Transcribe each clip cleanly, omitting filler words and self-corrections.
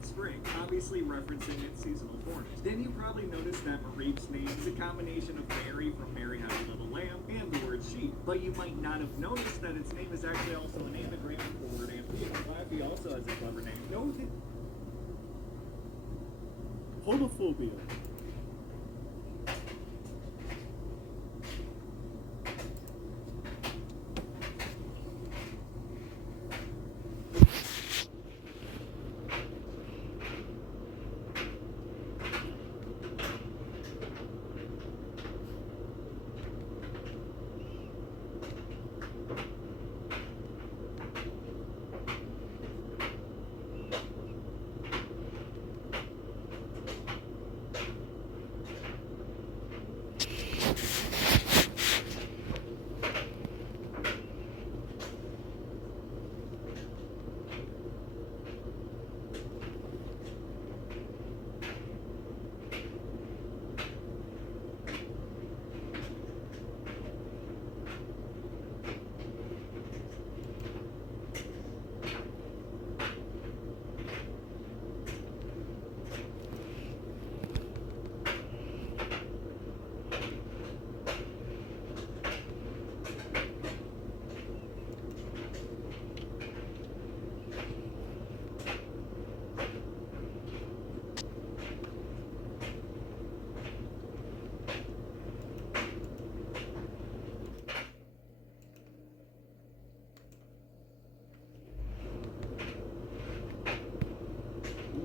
in spring, obviously referencing its seasonal forms. Then you probably noticed that Marip's name is a combination of Mary from Mary Had a Little Lamb and the word sheep, but you might not have noticed that its name is actually also an anagram of the word amphibian. Laffy also has a clever name. No, Homophobia.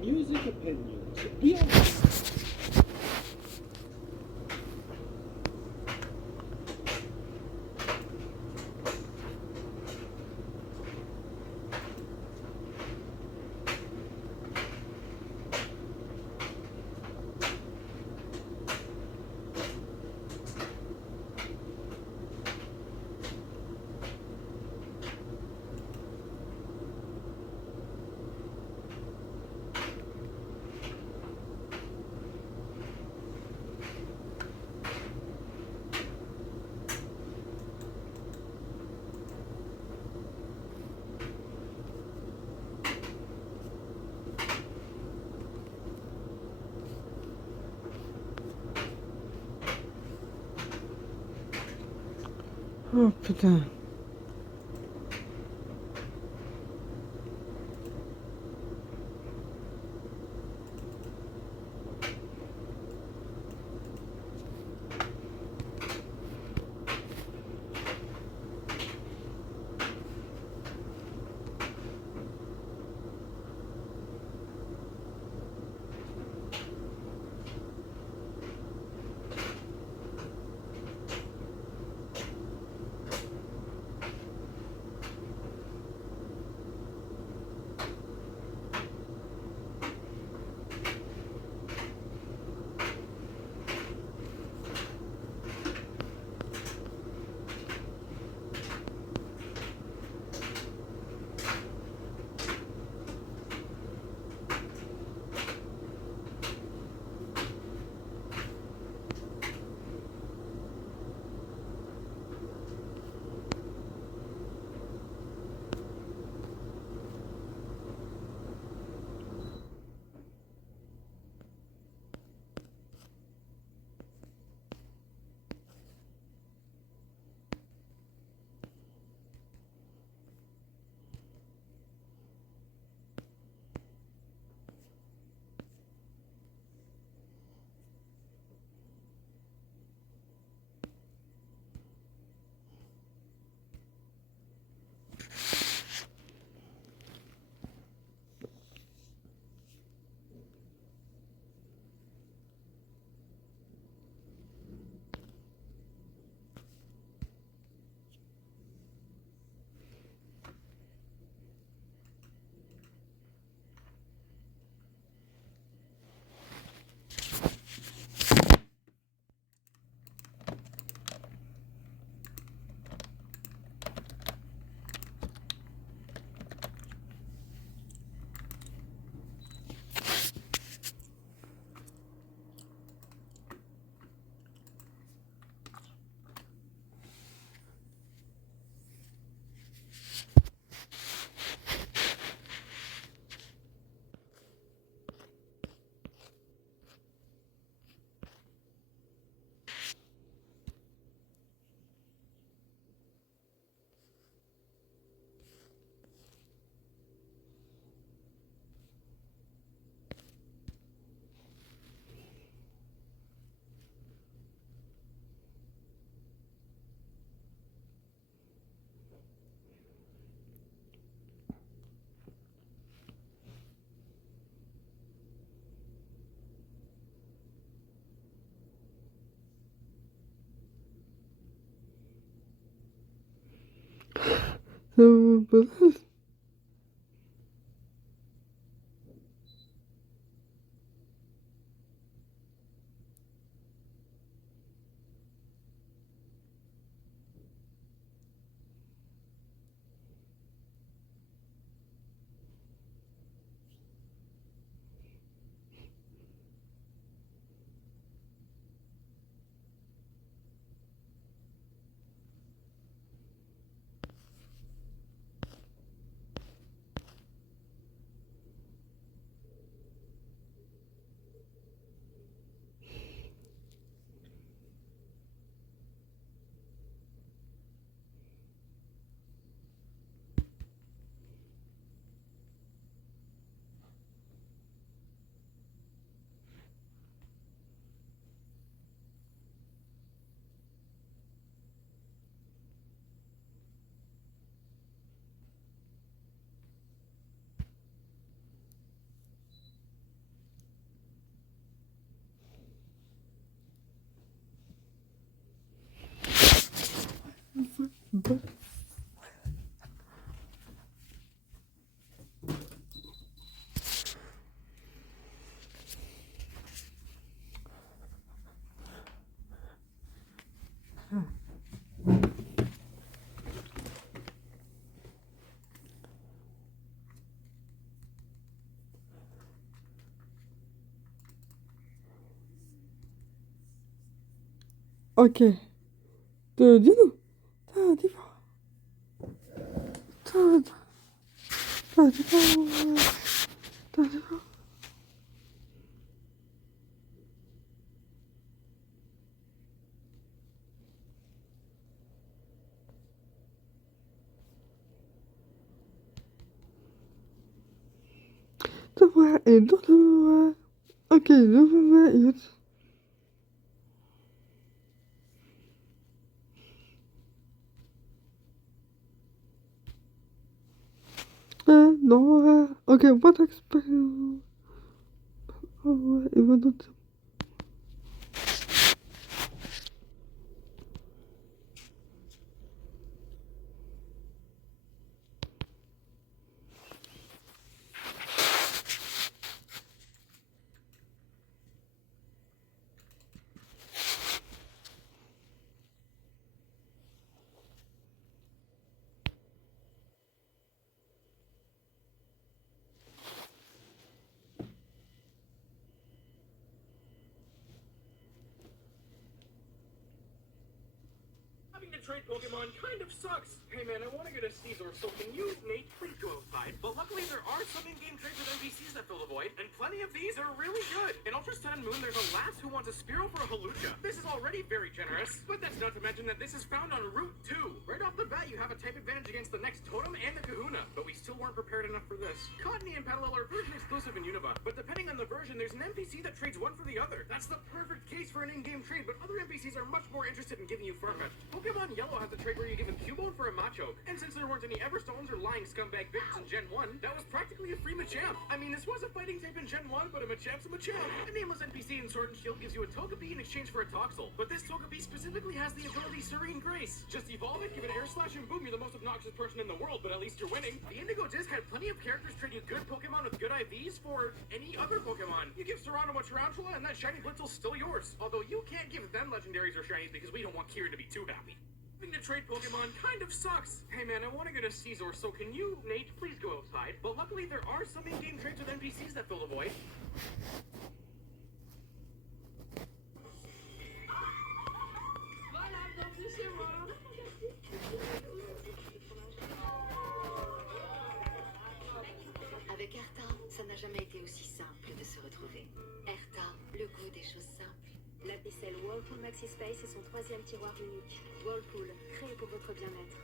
Music opinions. Yeah. Oh putain. But ok. Dis-nous. Dis-moi. Dis-moi. Dobra, dobra. Okej, dobra, już. Dobra. Okej, what experience? Dobra, i będę... Having to trade Pokemon kind of sucks. Hey man, I want to get a Caesar, so can you, Nate, please go outside? But luckily there are some in-game trades with NPCs that fill the void, and plenty of these are really good. In Ultra Sun and Moon, there's a lass who wants a Spearow for a Hawlucha. This is already very generous, but that's not to mention that this is found on Route 2. Right off the bat, you have a type advantage against the next Totem and the Kahuna, but we still weren't prepared enough for this. Cottonee and Petalil are version exclusive in Unova, but depending on the version, there's an NPC that trades one for the other. That's the perfect case for an in-game trade, but other NPCs are much more interested in giving you Farfetch. Pokemon Yellow has a trade where you give a Cubone for a Machoke, and since there weren't any Everstones or lying scumbag victims in Gen 1, that was practically a free Machamp. I mean, this was a fighting type in Gen 1, but a Machamp's a Machamp. A nameless NPC in Sword and Shield gives you a Togepi in exchange for a Toxel, but this Togepi specifically has the ability Serene Grace. Just evolve it, give it Air Slash, and boom, you're the most obnoxious person in the world, but at least you're winning. The Indigo Disc had plenty of characters trade you good Pokemon with good IVs for any other Pokemon. You give Serrano a Tarantula, and that shiny Blitzle's still yours. Although you can't give them legendaries or shinies because we don't want Kieran to be too happy. Having to trade Pokemon kind of sucks. Hey man, I want to get a Caesar, so can you, Nate, please go outside? But luckily there are some in-game trades with NPCs that fill the void. Voilà, bienvenue chez moi. Avec Erta, ça n'a jamais été aussi simple de se retrouver. Erta, le goût des choses simples. La ficelle Whirlpool Maxi Space est son 3e tiroir unique. Whirlpool, créé pour votre bien-être.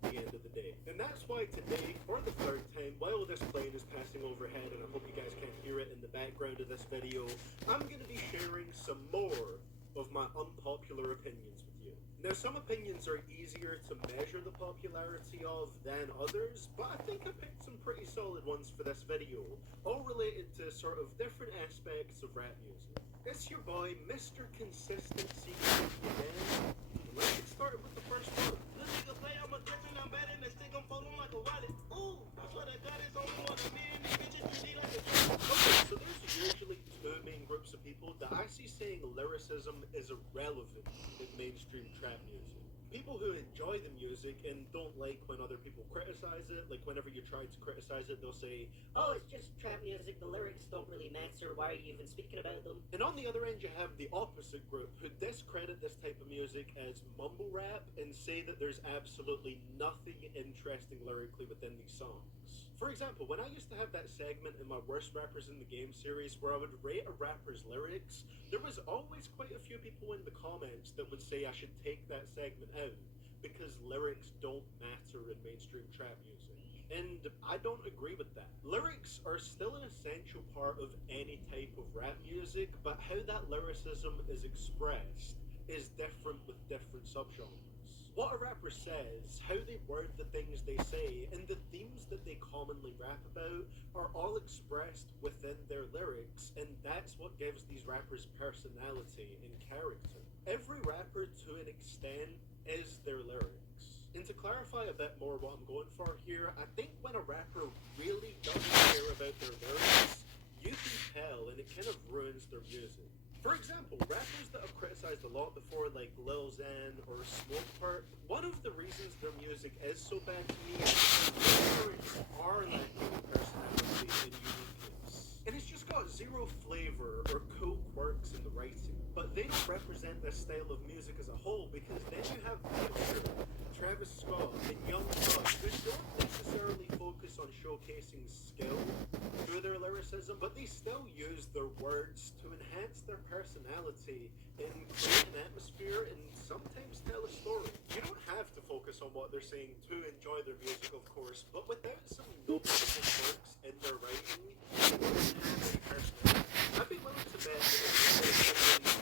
The end of the day. And that's why today, for the third time, while this plane is passing overhead, and I hope you guys can't hear it in the background of this video, I'm going to be sharing some more of my unpopular opinions with you. Now, some opinions are easier to measure the popularity of than others, but I think I picked some pretty solid ones for this video, all related to sort of different aspects of rap music. It's your boy, Mr. Consistency again. Let's get started with the first one. The nigga play, I'm a different, I'm bad in the stick, I'm folding like a wallet. Ooh, I swear to God, it's only one of me and these bitches 3D like a Okay, so there's usually two main groups of people that I see saying lyricism is irrelevant in mainstream trap music. People who enjoy the music and don't like when other people criticize it, like whenever you try to criticize it, they'll say, Oh, it's just trap music, the lyrics don't really matter, why are you even speaking about them? and on the other end you have the opposite group who discredit this type of music as mumble rap and say that there's absolutely nothing interesting lyrically within these songs. For example, when I used to have that segment in my Worst Rappers in the Game series where I would rate a rapper's lyrics, there was always quite a few people in the comments that would say I should take that segment out because lyrics don't matter in mainstream trap music. And I don't agree with that. Lyrics are still an essential part of any type of rap music, but how that lyricism is expressed is different with different subgenres. What a rapper says, how they word the things they say, and the themes that they commonly rap about are all expressed within their lyrics, and that's what gives these rappers personality and character. Every rapper, to an extent, is their lyrics. And to clarify a bit more what I'm going for here, I think when a rapper really doesn't care about their lyrics, you can tell, and it kind of ruins their music. For example, rappers that I've criticized a lot before, like Lil Xan or Smokepurpp, one of the reasons their music is so bad to me is because their lyrics are lacking in personality and uniqueness. And it's just got zero flavor or cool quirks in the writing. But they don't represent this style of music as a whole, because then you have Future, Travis Scott, and Young Thug, who don't necessarily focus on showcasing skill through their lyricism, but they still use their words to enhance their personality and create an atmosphere and sometimes tell a story. You don't have to focus on what they're saying to enjoy their music, of course, but without some noticeable quirks in their writing, it will enhance the personality. I'd be willing to bet that if you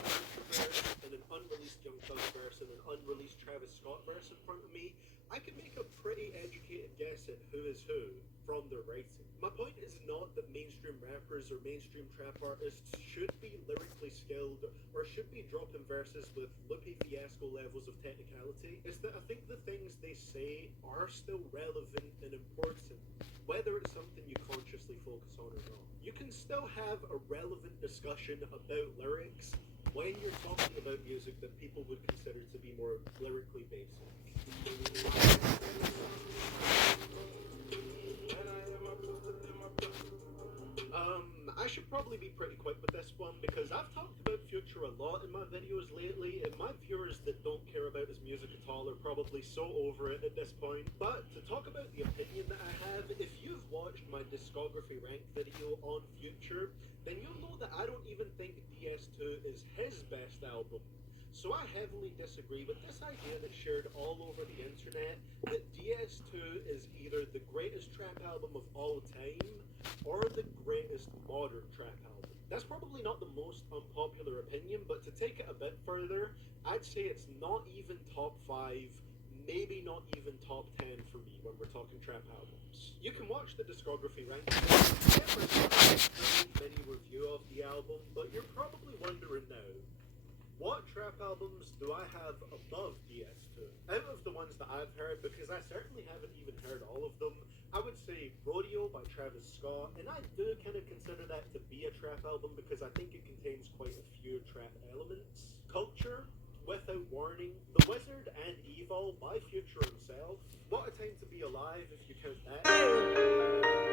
put an unreleased Young Thug verse and an unreleased Travis Scott verse in front of me, I can make a pretty educated guess at who is who from their writing. My point is not that mainstream rappers or mainstream trap artists should be lyrically skilled or should be dropping verses with Lupe Fiasco levels of technicality. It's that I think the things they say are still relevant and important, whether it's something you consciously focus on or not. You can still have a relevant discussion about lyrics when you're talking about music that people would consider to be more lyrically basic. I should probably be pretty quick with this one because I've talked about Future a lot in my videos lately, and my viewers that don't care about his music at all are probably so over it at this point. But to talk about the opinion that I have, if you've watched my discography rank video on Future, then you'll know that I don't even think DS2 is his best album. So I heavily disagree with this idea that's shared all over the internet that DS2 is either the greatest trap album of all time or the greatest modern trap album. That's probably not the most unpopular opinion, but to take it a bit further, I'd say it's not even top 5, maybe not even top 10 for me when we're talking trap albums. You can watch the discography ranking. Never mini review of the album, but you're probably wondering now, what trap albums do I have above DS2? Out of the ones that I've heard, because I certainly haven't even heard all of them, I would say Rodeo by Travis Scott, and I do kind of consider that to be a trap album because I think it contains quite a few trap elements. Culture, Without Warning, The Wizard, and Evil by Future himself. What a Time to Be Alive, if you count that.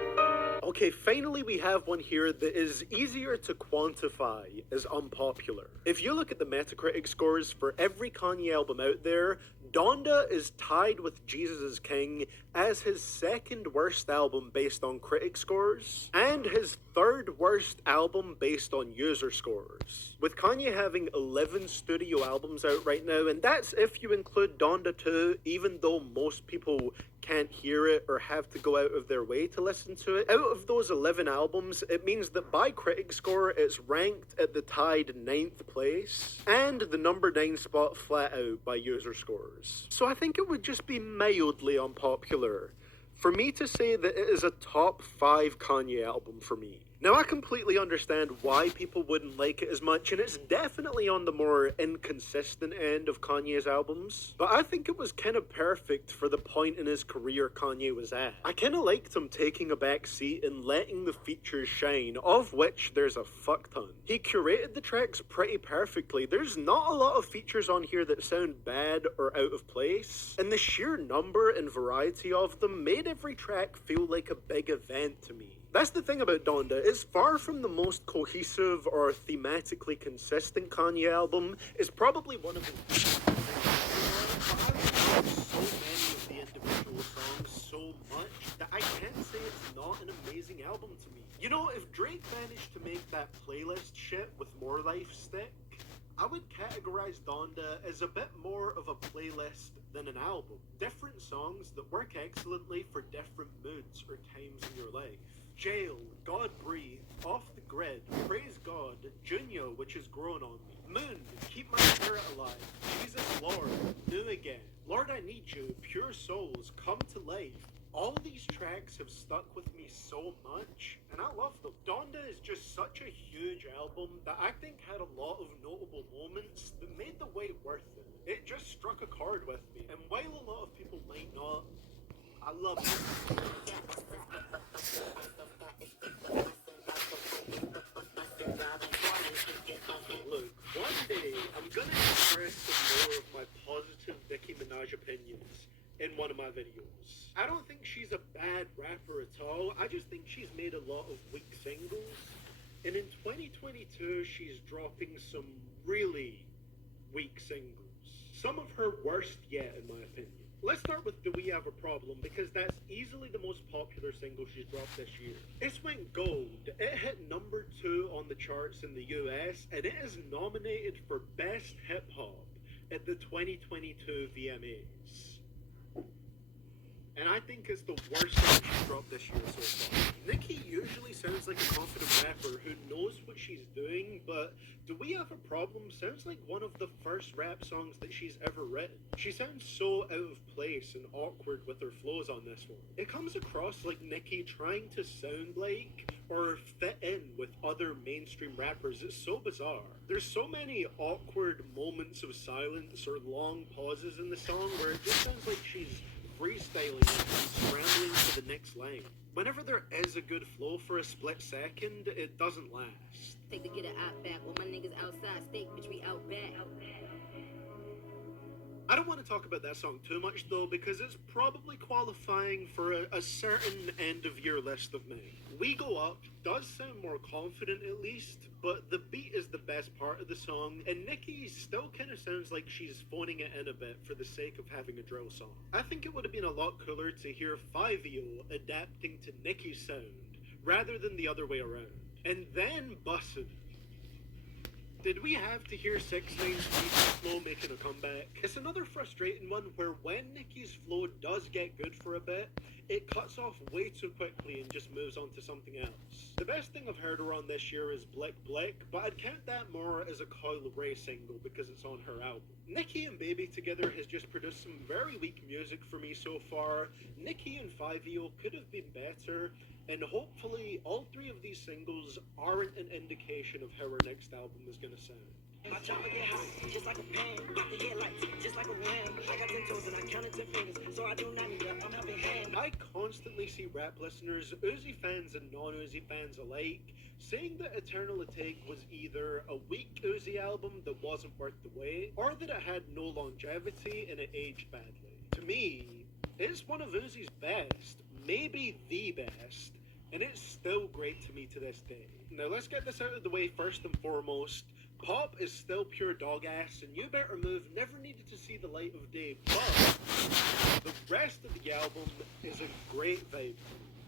Okay, finally we have one here that is easier to quantify as unpopular. If you look at the Metacritic scores for every Kanye album out there, Donda is tied with Jesus is King as his second worst album based on critic scores, and his third worst album based on user scores. With Kanye having 11 studio albums out right now, and that's if you include Donda 2, even though most people can't hear it or have to go out of their way to listen to it. Out of those 11 albums, it means that by critic score, it's ranked at the tied 9th place, and the number 9 spot flat out by user scores. So I think it would just be mildly unpopular for me to say that it is a top 5 Kanye album for me. Now, I completely understand why people wouldn't like it as much, and it's definitely on the more inconsistent end of Kanye's albums, but I think it was kind of perfect for the point in his career Kanye was at. I kind of liked him taking a back seat and letting the features shine, of which there's a fuck ton. He curated the tracks pretty perfectly. There's not a lot of features on here that sound bad or out of place, and the sheer number and variety of them made every track feel like a big event to me. That's the thing about Donda. It's far from the most cohesive or thematically consistent Kanye album. It's probably one of the... But I love so many of the individual songs so much that I can't say it's not an amazing album to me. You know, if Drake managed to make that playlist shit with More Life stick, I would categorize Donda as a bit more of a playlist than an album. Different songs that work excellently for different moods or times in your life. Jail, God Breathe, Off the Grid, Praise God, Junyo, which has grown on me, Moon, Keep My Spirit Alive, Jesus Lord, New Again, Lord I Need You, Pure Souls, Come to Life. All these tracks have stuck with me so much, and I love them. Donda is just such a huge album that I think had a lot of notable moments that made the wait worth it. It just struck a chord with me, and while a lot of people might not, I love it. Look, one day I'm gonna express some more of my positive Nicki Minaj opinions in one of my videos. I don't think she's a bad rapper at all. I just think she's made a lot of weak singles. And in 2022, she's dropping some really weak singles. Some of her worst yet, in my opinion. Let's start with Do We Have a Problem, because that's easily the most popular single she's dropped this year. This went gold. It hit number 2 on the charts in the US, and it is nominated for Best Hip Hop at the 2022 VMAs. And I think it's the worst thing she's dropped this year so far. Nicki usually sounds like a confident rapper who knows what she's doing, but Do We Have a Problem sounds like one of the first rap songs that she's ever written. She sounds so out of place and awkward with her flows on this one. It comes across like Nicki trying to sound like or fit in with other mainstream rappers. It's so bizarre. There's so many awkward moments of silence or long pauses in the song where it just sounds like she's freestyling and scrambling to the next line. Whenever there is a good flow for a split second, it doesn't last. Take to get an out back. When my niggas outside, steak, bitch, we out back. I don't want to talk about that song too much though, because it's probably qualifying for a certain end of year list of mine. We Go Up does sound more confident at least, but the beat is the best part of the song, and Nicki still kind of sounds like she's phoning it in a bit for the sake of having a drill song. I think it would have been a lot cooler to hear Fivio adapting to Nicki's sound, rather than the other way around. And then Bussin'. Did we have to hear 6ix9ine's flow making a comeback? It's another frustrating one where when Nicki's flow does get good for a bit, it cuts off way too quickly and just moves on to something else. The best thing I've heard her on this year is Blick Blick, but I'd count that more as a Coil Ray single because it's on her album. Nicki and Baby together has just produced some very weak music for me so far. Nicki and Fivio could have been better, and hopefully all 3 of these singles aren't an indication of how her next album is going to sound. My chopper get hot, just like a pan. Got the headlights, just like a ram. I got 10 toes and I counted 10 fingers, so I do not need up. I'm helping hand. I constantly see rap listeners, Uzi fans and non-Uzi fans alike, saying that Eternal Atake was either a weak Uzi album that wasn't worth the wait, or that it had no longevity and it aged badly. To me, it's one of Uzi's best, maybe the best, and it's still great to me to this day. Now let's get this out of the way first and foremost. Pop is still pure dog ass, and You Better Move never needed to see the light of day, but the rest of the album is a great vibe.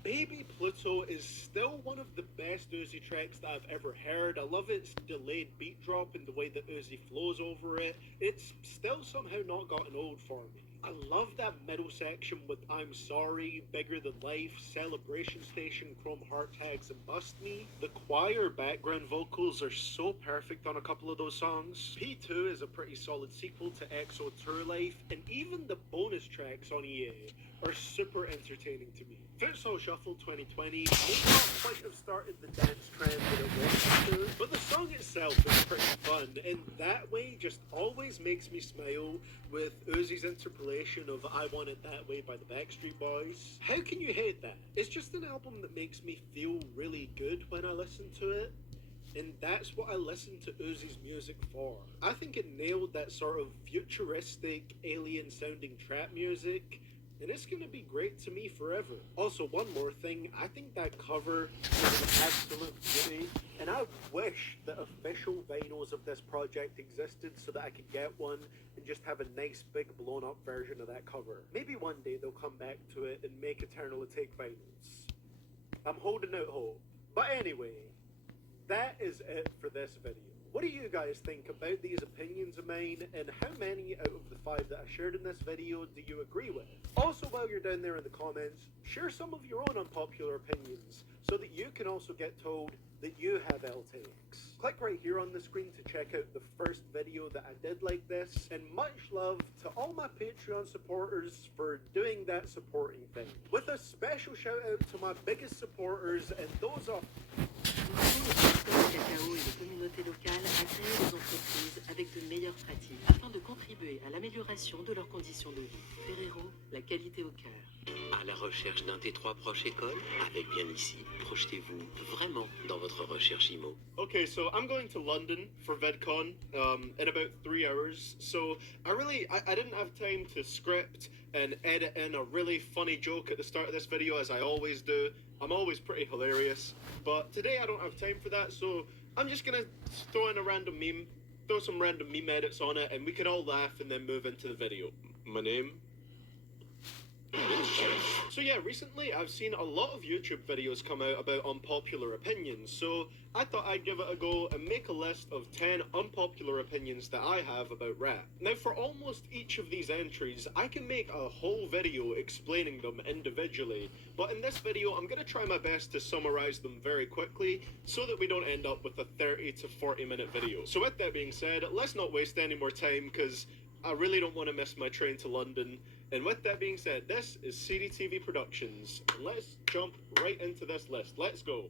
Baby Pluto is still one of the best Uzi tracks that I've ever heard. I love its delayed beat drop and the way that Uzi flows over it. It's still somehow not gotten old for me. I love that middle section with I'm Sorry, Bigger Than Life, Celebration Station, Chrome Heart Tags, and Bust Me. The choir background vocals are so perfect on a couple of those songs. P2 is a pretty solid sequel to EXO True Life, and even the bonus tracks on EA are super entertaining to me. Futsal Shuffle 2020 may not quite have started the dance itself is pretty fun, and that way just always makes me smile with Uzi's interpolation of I Want It That Way by the Backstreet Boys. How can you hate that? It's just an album that makes me feel really good when I listen to it, and that's what I listen to Uzi's music for. I think it nailed that sort of futuristic, alien-sounding trap music, and it's gonna be great to me forever. Also, one more thing, I think that cover is an absolute beauty, and I wish that official vinyls of this project existed so that I could get one and just have a nice big blown up version of that cover. Maybe one day they'll come back to it and make Eternal Atake vinyls. I'm holding out hope. But anyway, that is it for this video. What do you guys think about these opinions of mine, and how many out of the 5 that I shared in this video do you agree with? Also, while you're down there in the comments, share some of your own unpopular opinions so that you can also get told that you have L takes. Click right here on the screen to check out the first video that I did like this, and much love to all my Patreon supporters for doing that supporting thing. With a special shout out to my biggest supporters, and those are Le cacao et les communautés locales à créer des entreprises avec de meilleures pratiques afin de contribuer à l'amélioration de leurs conditions de vie. Ferrero, la qualité au cœur. À la recherche d'un T3 proche école? Avec bien ici, projetez-vous vraiment dans votre recherche IMO. Okay, so I'm going to London for VidCon in about 3 hours. So I didn't have time to script and edit in a really funny joke at the start of this video, as I always do. I'm always pretty hilarious, but today I don't have time for that, so I'm just gonna throw in a random meme, throw some random meme edits on it, and we can all laugh and then move into the video. My name? So yeah, recently I've seen a lot of YouTube videos come out about unpopular opinions, so I thought I'd give it a go and make a list of 10 unpopular opinions that I have about rap. Now, for almost each of these entries, I can make a whole video explaining them individually, but in this video I'm going to try my best to summarize them very quickly so that we don't end up with a 30 to 40 minute video. So with that being said, let's not waste any more time because I really don't want to miss my train to London. And with that being said, this is CDTV Productions. And let's jump right into this list. Let's go.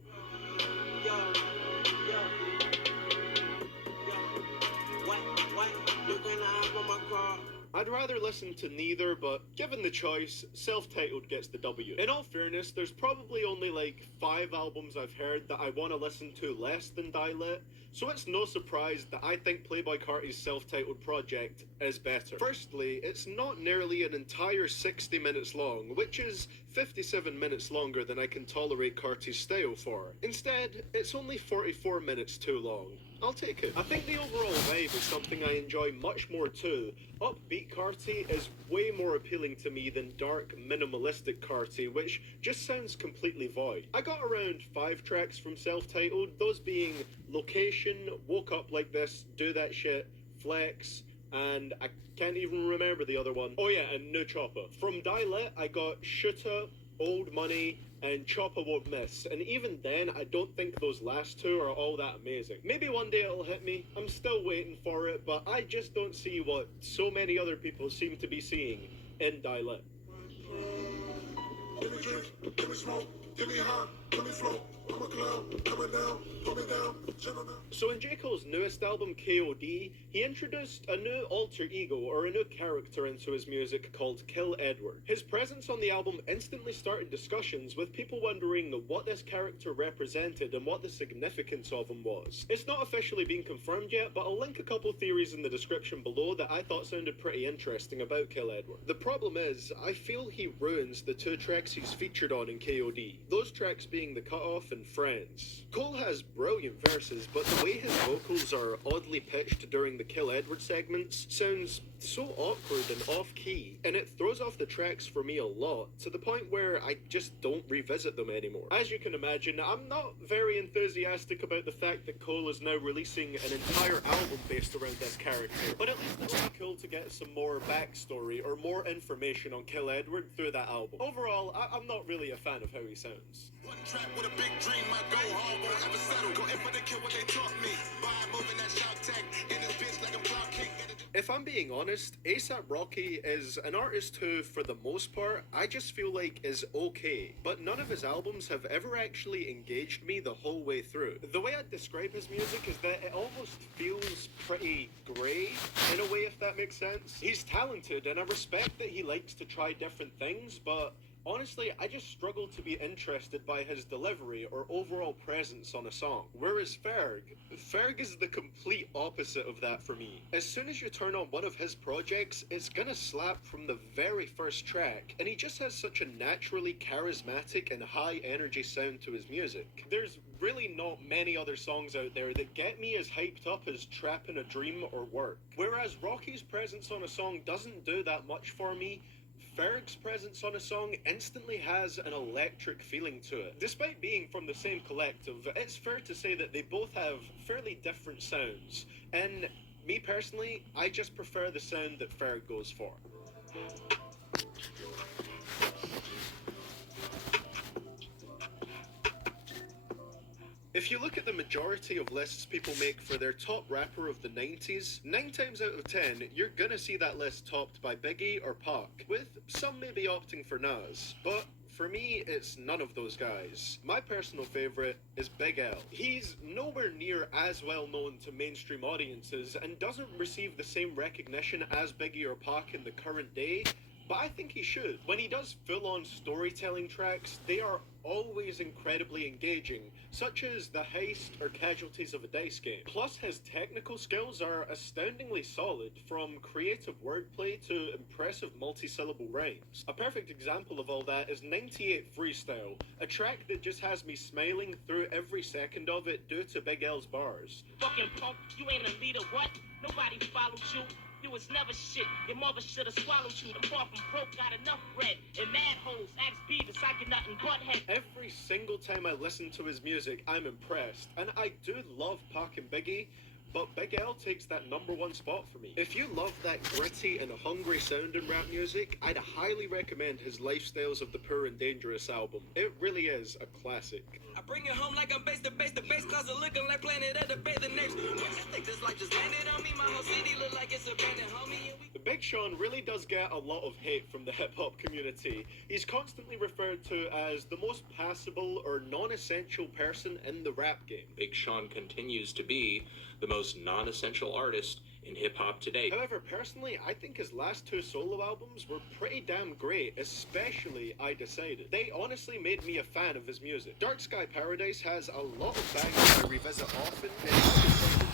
I'd rather listen to neither, but given the choice, self-titled gets the W. In all fairness, there's probably only like 5 albums I've heard that I want to listen to less than Die Lit, so it's no surprise that I think Playboi Carti's self-titled project is better. Firstly, it's not nearly an entire 60 minutes long, which is 57 minutes longer than I can tolerate Carti's style for. Instead, it's only 44 minutes too long. I'll take it. I think the overall vibe is something I enjoy much more too. Upbeat Carti is way more appealing to me than dark, minimalistic Carti, which just sounds completely void. I got around 5 tracks from self-titled, those being Location, Woke Up Like This, Do That Shit, Flex, and I can't even remember the other one. Oh yeah, and No Choppa. From Die Lit, I got Shoota, Old Money, and Choppa Won't Miss, and even then, I don't think those last 2 are all that amazing. Maybe one day it'll hit me, I'm still waiting for it, but I just don't see what so many other people seem to be seeing in Die Lit. Give me drink, give me smoke, give me hot, give me float. I'm a clown, coming down, put me down, gentlemen. So in J. Cole's newest album, KOD, he introduced a new alter ego, or a new character into his music called Kill Edward. His presence on the album instantly started discussions, with people wondering what this character represented and what the significance of him was. It's not officially been confirmed yet, but I'll link a couple theories in the description below that I thought sounded pretty interesting about Kill Edward. The problem is, I feel he ruins the 2 tracks he's featured on in KOD, those tracks being The Cutoff and Friends. Cole has brilliant verses, but the way his vocals are oddly pitched during the Kill Edward segments sounds so awkward and off-key, and it throws off the tracks for me a lot, to the point where I just don't revisit them anymore. As you can imagine, I'm not very enthusiastic about the fact that Cole is now releasing an entire album based around this character, but at least it would be cool to get some more backstory or more information on Kill Edward through that album. Overall, I'm not really a fan of how he sounds. One trap with a big dream, I go home, won't ever settle. Go in for the kill what they taught me. By moving that shot tech in this bitch like I'm Cloud King. If If I'm being honest, ASAP Rocky is an artist who, for the most part, I just feel like is okay, but none of his albums have ever actually engaged me the whole way through. The way I'd describe his music is that it almost feels pretty grey, in a way, if that makes sense. He's talented, and I respect that he likes to try different things, but honestly, I just struggle to be interested by his delivery or overall presence on a song. Whereas Ferg is the complete opposite of that for me. As soon as you turn on one of his projects, it's gonna slap from the very first track, and he just has such a naturally charismatic and high energy sound to his music. There's really not many other songs out there that get me as hyped up as Trappin' a Dream or Work. Whereas Rocky's presence on a song doesn't do that much for me, Ferg's presence on a song instantly has an electric feeling to it. Despite being from the same collective, it's fair to say that they both have fairly different sounds, and me personally, I just prefer the sound that Ferg goes for. If you look at the majority of lists people make for their top rapper of the 90s, 9 times out of 10, you're gonna see that list topped by Biggie or Pac, with some maybe opting for Nas. But for me, it's none of those guys. My personal favourite is Big L. He's nowhere near as well known to mainstream audiences and doesn't receive the same recognition as Biggie or Pac in the current day, but I think he should. When he does full-on storytelling tracks, they are always incredibly engaging, such as The Heist or Casualties of a Dice Game. Plus, his technical skills are astoundingly solid, from creative wordplay to impressive multi-syllable rhymes. A perfect example of all that is 98 Freestyle, a track that just has me smiling through every second of it due to Big L's bars. Fucking punk, you ain't a leader, what? Nobody follows you. You was never shit. Your mother should have swallowed you. I'm far from broke, got enough bread. And mad hoes, ask Beavis, I get nothing but head. Every single time I listen to his music, I'm impressed. And I do love Pac and Biggie, but Big L takes that #1 spot for me. If you love that gritty and hungry sound in rap music, I'd highly recommend his Lifestyles of the Poor and Dangerous album. It really is a classic. I bring it home like I'm base to base cause I'm looking like Planet at the base the next. I think this life just landed on me. My whole city look like it's abandoned, homie. The Big Sean really does get a lot of hate from the hip-hop community. He's constantly referred to as the most passable or non-essential person in the rap game. Big Sean continues to be the most non-essential artist in hip-hop today. However, personally, I think his last 2 solo albums were pretty damn great, especially I Decided. They honestly made me a fan of his music. Dark Sky Paradise has a lot of bangers I revisit often, and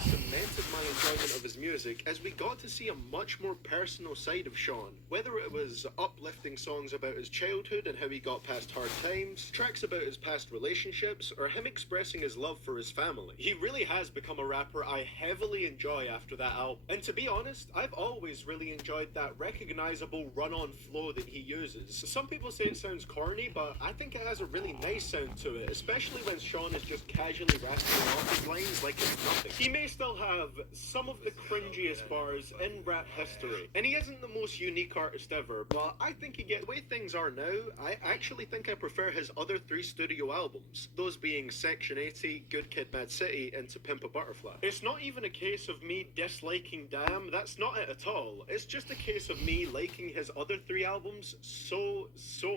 cemented my enjoyment of his music as we got to see a much more personal side of Sean. Whether it was uplifting songs about his childhood and how he got past hard times, tracks about his past relationships, or him expressing his love for his family. He really has become a rapper I heavily enjoy after that album. And to be honest, I've always really enjoyed that recognizable run-on flow that he uses. Some people say it sounds corny, but I think it has a really nice sound to it, especially when Sean is just casually rapping off his lines like it's nothing. He may still have some of the cringiest bars in rap history, and he isn't the most unique artist ever, but I think he gets the way things are now. I actually think I prefer his other 3 studio albums, those being Section 80, Good Kid, Mad City, and To Pimp a Butterfly. It's not even a case of me disliking Damn, that's not it at all. It's just a case of me liking his other 3 albums so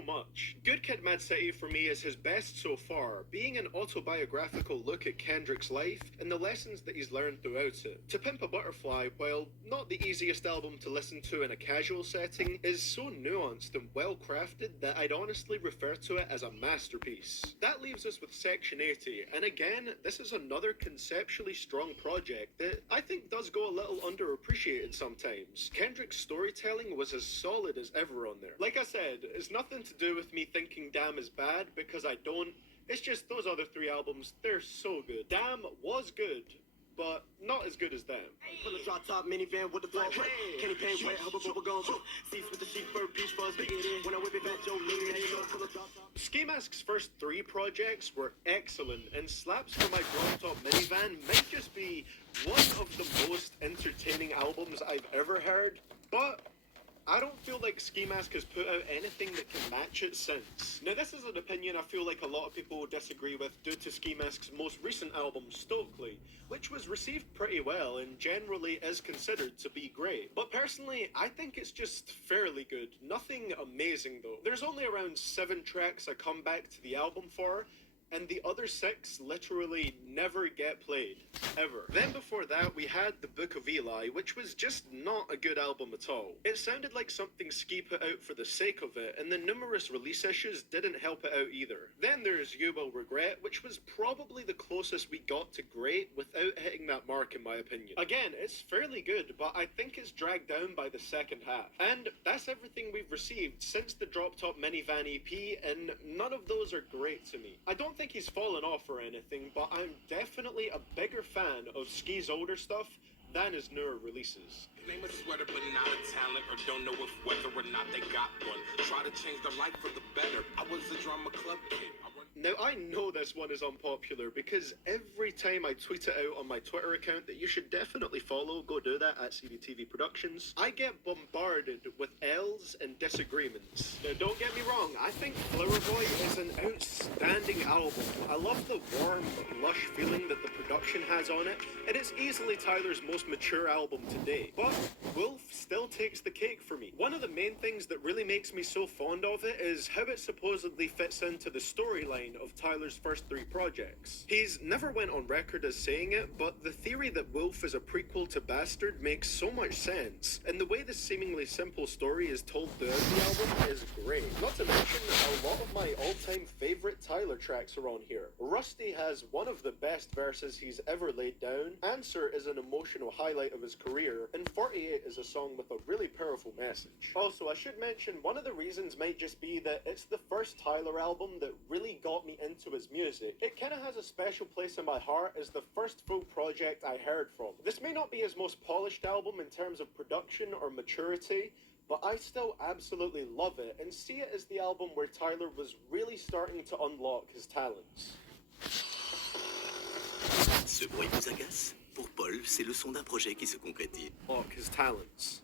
much. Good Kid, Mad City for me is his best so far, being an autobiographical look at Kendrick's life and the lessons that he's learned throughout it. To Pimp a Butterfly, while not the easiest album to listen to in a casual setting, is so nuanced and well crafted that I'd honestly refer to it as a masterpiece. That leaves us with Section 80, and again, this is another conceptually strong project that I think does go a little underappreciated sometimes. Kendrick's storytelling was as solid as ever on there. Like I said, it's nothing to do with me thinking Damn is bad, because I don't. It's just those other 3 albums, they're so good. Damn was good, but not as good as Damn. Full of drop top minivan with the floor. Kenny Payne wet, hubba bubba gum. Seats with the sheep fur, peach fuzz, big it in. When I whip it back, Joe Louis, full of drop top. Ski Mask's first 3 projects were excellent, and Slaps for My Drop Top Minivan might just be one of the most entertaining albums I've ever heard, but I don't feel like Ski Mask has put out anything that can match it since. Now this is an opinion I feel like a lot of people will disagree with due to Ski Mask's most recent album, Stokely, which was received pretty well and generally is considered to be great. But personally, I think it's just fairly good. Nothing amazing though. There's only around 7 tracks I come back to the album for, and the other 6 literally never get played, ever. Then before that, we had The Book of Eli, which was just not a good album at all. It sounded like something Ski put out for the sake of it, and the numerous release issues didn't help it out either. Then there's You Will Regret, which was probably the closest we got to great without hitting that mark in my opinion. Again, it's fairly good, but I think it's dragged down by the second half. And that's everything we've received since the Drop Top Minivan EP, and none of those are great to me. I don't think he's fallen off or anything, but I'm definitely a bigger fan of Ski's older stuff than his newer releases. Name a sweater but not a talent, or don't know if whether or not they got one. Try to change their life for the better. I was a drama club kid. Now, I know this one is unpopular because every time I tweet it out on my Twitter account that you should definitely follow, go do that, at CBTV Productions, I get bombarded with L's and disagreements. Now, don't get me wrong, I think Flower Boy is an outstanding album. I love the warm, lush feeling that the production has on it, and it's easily Tyler's most mature album to date. But Wolf still takes the cake for me. One of the main things that really makes me so fond of it is how it supposedly fits into the storyline of Tyler's first 3 projects. He's never went on record as saying it, but the theory that Wolf is a prequel to Bastard makes so much sense, and the way the seemingly simple story is told throughout the album is great. Not to mention, a lot of my all-time favorite Tyler tracks are on here. Rusty has one of the best verses he's ever laid down, Answer is an emotional highlight of his career, and 48 is a song with a really powerful message. Also, I should mention, one of the reasons might just be that it's the first Tyler album that really got me into his music. It kind of has a special place in my heart as the first full project I heard from. This may not be his most polished album in terms of production or maturity, but I still absolutely love it and see it as the album where Tyler was really starting to unlock his talents. Ce bruit vous agace? Pour Paul, c'est le son d'un projet qui se concrétise. Unlock his talents.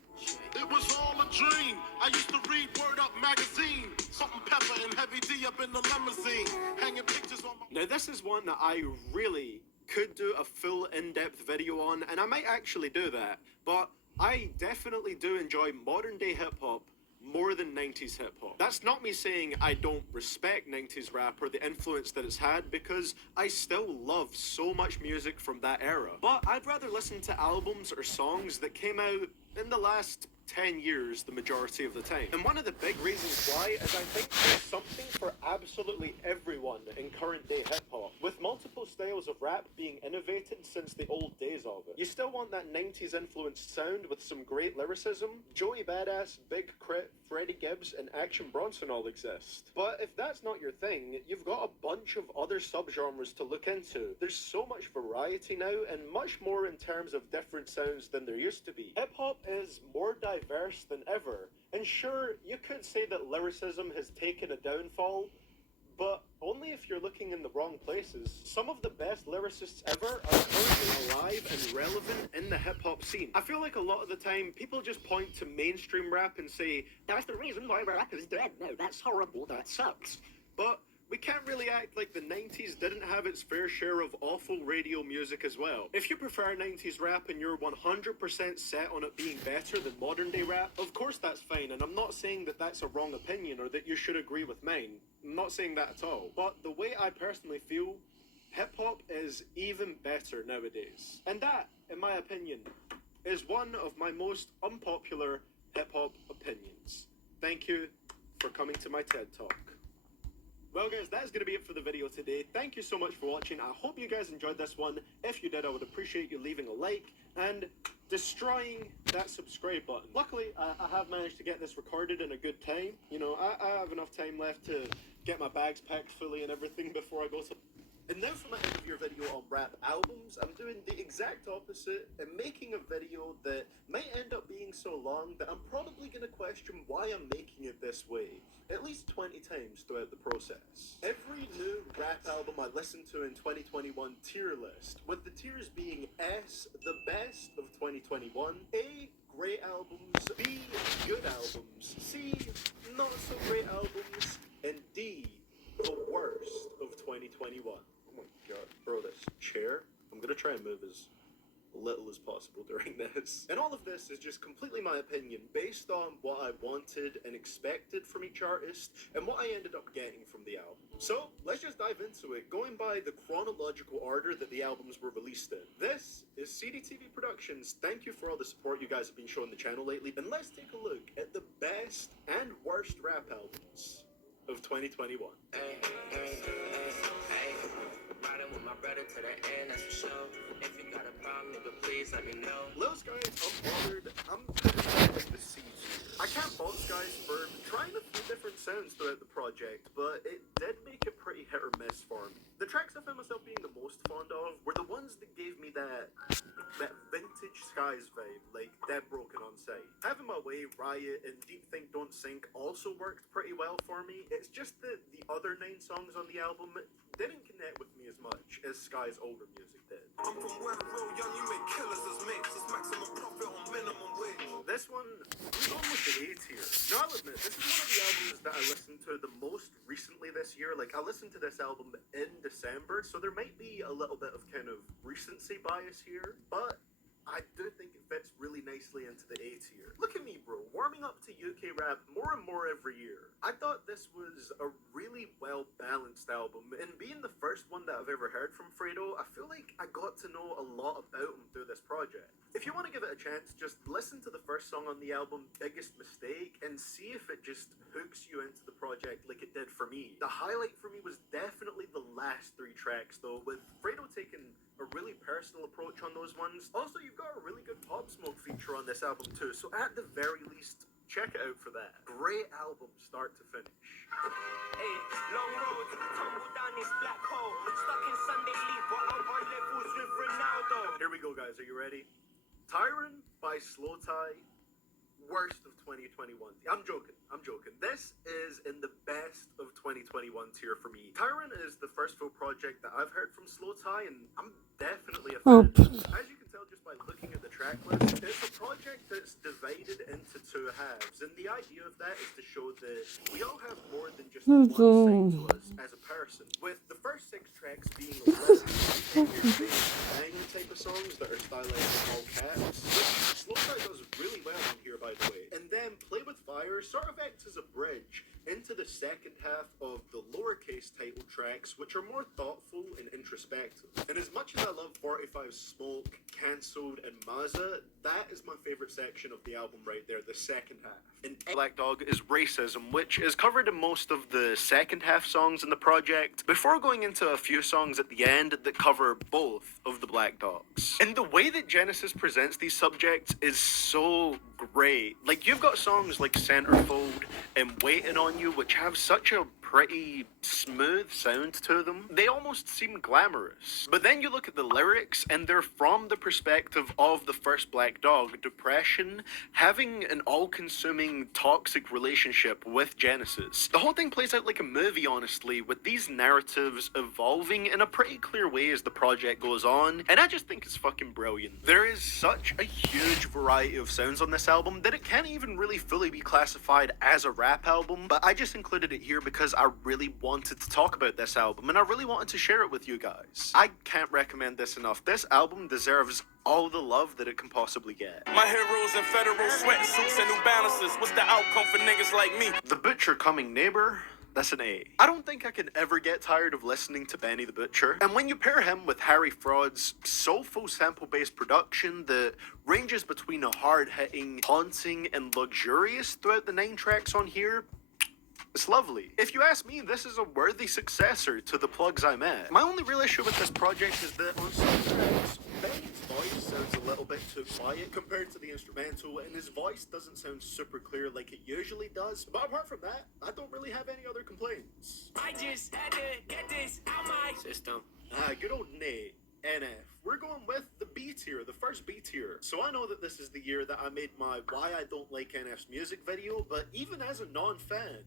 It was all a dream. I used to read Word Up magazine. Salt and Pepper and Heavy D up in the limousine. Hanging pictures on my... Now this is one that I really could do a full in-depth video on, and I might actually do that. But I definitely do enjoy modern day hip-hop more than 90s hip-hop. That's not me saying I don't respect 90s rap or the influence that it's had, because I still love so much music from that era. But I'd rather listen to albums or songs that came out in the last 10 years the majority of the time. And one of the big reasons why is I think there's something for absolutely everyone in current day hip-hop, with multiple styles of rap being innovated since the old days of it. You still want that 90s influenced sound with some great lyricism. Joey Badass, Big Crit, Freddie Gibbs, and Action Bronson all exist. But if that's not your thing, you've got a bunch of other subgenres to look into. There's so much variety now, and much more in terms of different sounds than there used to be. Hip-hop is more diverse than ever, and sure, you could say that lyricism has taken a downfall, but only if you're looking in the wrong places. Some of the best lyricists ever are currently alive and relevant in the hip-hop scene. I feel like a lot of the time, people just point to mainstream rap and say, that's the reason why rap is dead. No, that's horrible, that sucks. But we can't really act like the 90s didn't have its fair share of awful radio music as well. If you prefer 90s rap and you're 100% set on it being better than modern day rap, of course that's fine, and I'm not saying that that's a wrong opinion or that you should agree with mine. I'm not saying that at all. But the way I personally feel, hip-hop is even better nowadays. And that, in my opinion, is one of my most unpopular hip-hop opinions. Thank you for coming to my TED Talk. Well guys, that's going to be it for the video today. Thank you so much for watching. I hope you guys enjoyed this one. If you did, I would appreciate you leaving a like and destroying that subscribe button. Luckily, I have managed to get this recorded in a good time. You know, I have enough time left to get my bags packed fully and everything before I go to And now for my end of year video on rap albums, I'm doing the exact opposite and making a video that might end up being so long that I'm probably going to question why I'm making it this way, at least 20 times throughout the process. Every new rap album I listened to in 2021 tier list, with the tiers being S, the best of 2021, A, great albums, B, good albums, C, not so great albums, and D, the worst of 2021. Oh my god, bro, this chair, I'm gonna try and move as little as possible during this. And all of this is just completely my opinion, based on what I wanted and expected from each artist, and what I ended up getting from the album. So, let's just dive into it, going by the chronological order that the albums were released in. This is CDTV Productions. Thank you for all the support you guys have been showing the channel lately, and let's take a look at the best and worst rap albums of 2021. Riding with my brother to the end, that's for sure. If you got a problem, nigga, please let me know. Lil Skies, Unbothered, I'm putting the C's here. I can't fault Skies for trying a few different sounds throughout the project, but it did make it pretty hit or miss for me. The tracks I found myself being the most fond of were the ones that gave me that vintage Skies vibe, like Dead Broken on Sight. Having My Way, Riot, and Deep Think Don't Sink also worked pretty well for me. It's just that the other 9 songs on the album didn't connect with me as much as Sky's older music did. I'm from where real young, you make killers as mates. It's maximum profit on minimum wage. This one, I'm going with the A tier. Now I'll admit, this is one of the albums that I listened to the most recently this year. Like, I listened to this album in December, so there might be a little bit of kind of recency bias here, but I do think it fits really nicely into the A tier. Look at me, bro, warming up to UK rap more and more every year. I thought this was a really well-balanced album, and being the first one that I've ever heard from Fredo, I feel like I got to know a lot about him through this project. If you want to give it a chance, just listen to the first song on the album, Biggest Mistake, and see if it just hooks you into the project like it did for me. The highlight for me was definitely the last 3 tracks, though, with Fredo taking a really personal approach on those ones. Also, you've got a really good Pop Smoke feature on this album too, so at the very least, check it out for that. Great album, start to finish. Hey, long road, tumble down this black hole. Stuck in Sunday league, but I'm on levels with Ronaldo. Here we go, guys, are you ready? Tyron by Slow Tie, worst of 2021. I'm joking. This is in the best of 2021 tier for me. Tyron is the first full project that I've heard from Slow Tie, and I'm definitely a fan. As you can tell just by looking at the track list, it's a project that's divided into 2 halves, and the idea of that is to show that we all have more than just one side to us as a person, with the first 6 tracks being bang type of songs that are stylized in all caps, which Slow Tie does really well on here, by the way. And then Play With Fire sort of acts as a bridge into the second half of the lowercase title tracks, which are more thoughtful and introspective. And as much as I love 45 Smoke, Cancelled, and Mazza, that is my favorite section of the album right there, the second half. And Black Dog is Racism, which is covered in most of the second half songs in the project, before going into a few songs at the end that cover both of the Black Dogs. And the way that Genesis presents these subjects is so great. Like, you've got songs like Centerfold and Waiting on You, which have such a pretty smooth sound to them. They almost seem glamorous. But then you look at the lyrics, and they're from the perspective of the first Black Dog, depression, having an all-consuming toxic relationship with Genesis. The whole thing plays out like a movie, honestly, with these narratives evolving in a pretty clear way as the project goes on, and I just think it's fucking brilliant. There is such a huge variety of sounds on this album that it can't even really fully be classified as a rap album, but I just included it here because I really wanted to talk about this album, and I really wanted to share it with you guys. I can't recommend this enough. This album deserves all the love that it can possibly get. My heroes in federal sweatsuits and New Balances. What's the outcome for niggas like me? The Butcher Coming Neighbor, that's an A. I don't think I can ever get tired of listening to Benny the Butcher. And when you pair him with Harry Fraud's soulful sample-based production that ranges between a hard-hitting, haunting, and luxurious throughout the 9 tracks on here, it's lovely. If you ask me, this is a worthy successor to the plugs I met. My only real issue with this project is that on some tracks, Benny's voice sounds a little bit too quiet compared to the instrumental, and his voice doesn't sound super clear like it usually does. But apart from that, I don't really have any other complaints. I just had to get this out my system. Good old Nate. NF. We're going with the B tier, the first B tier. So I know that this is the year that I made my Why I Don't Like NF's music video, but even as a non-fan,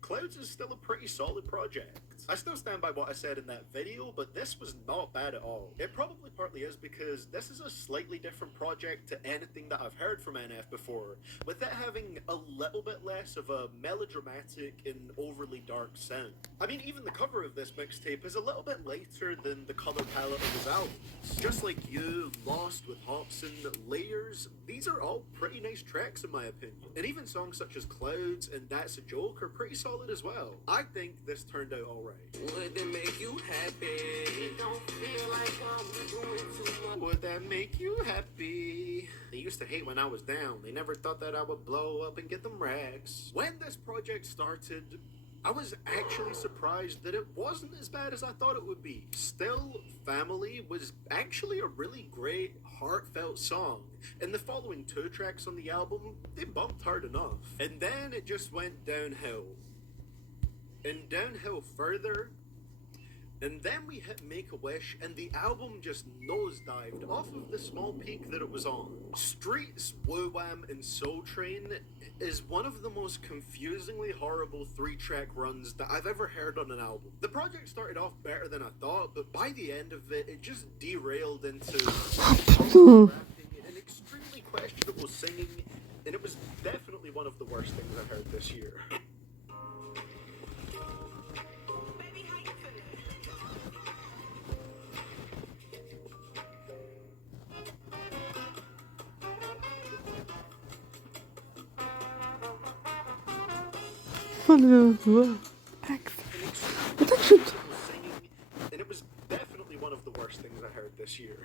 Clouds is still a pretty solid project. I still stand by what I said in that video, but this was not bad at all. It probably partly is because this is a slightly different project to anything that I've heard from NF before, with it having a little bit less of a melodramatic and overly dark sound. I mean, even the cover of this mixtape is a little bit lighter than the color palette of his albums. Just like You, Lost with Hobson, Layers, these are all pretty nice tracks in my opinion. And even songs such as Clouds and That's a Joke are pretty solid as well. I think this turned out alright. Would that make you happy? Don't feel like I'm doing too much. Would that make you happy? They used to hate when I was down. They never thought that I would blow up and get them rags. When this project started, I was actually surprised that it wasn't as bad as I thought it would be. Still, Family was actually a really great, heartfelt song. And the following 2 tracks on the album, they bumped hard enough. And then it just went downhill. And downhill further, and then we hit Make-A-Wish, and the album just nosedived off of the small peak that it was on. Streets, Woo Wham, and Soul Train is one of the most confusingly horrible 3-track runs that I've ever heard on an album. The project started off better than I thought, but by the end of it, it just derailed into rapping and extremely questionable singing, and it was definitely one of the worst things I've heard this year. And it was definitely one of the worst things I heard this year.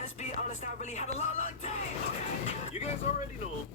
Let's be honest, I really had a long day. You guys already know,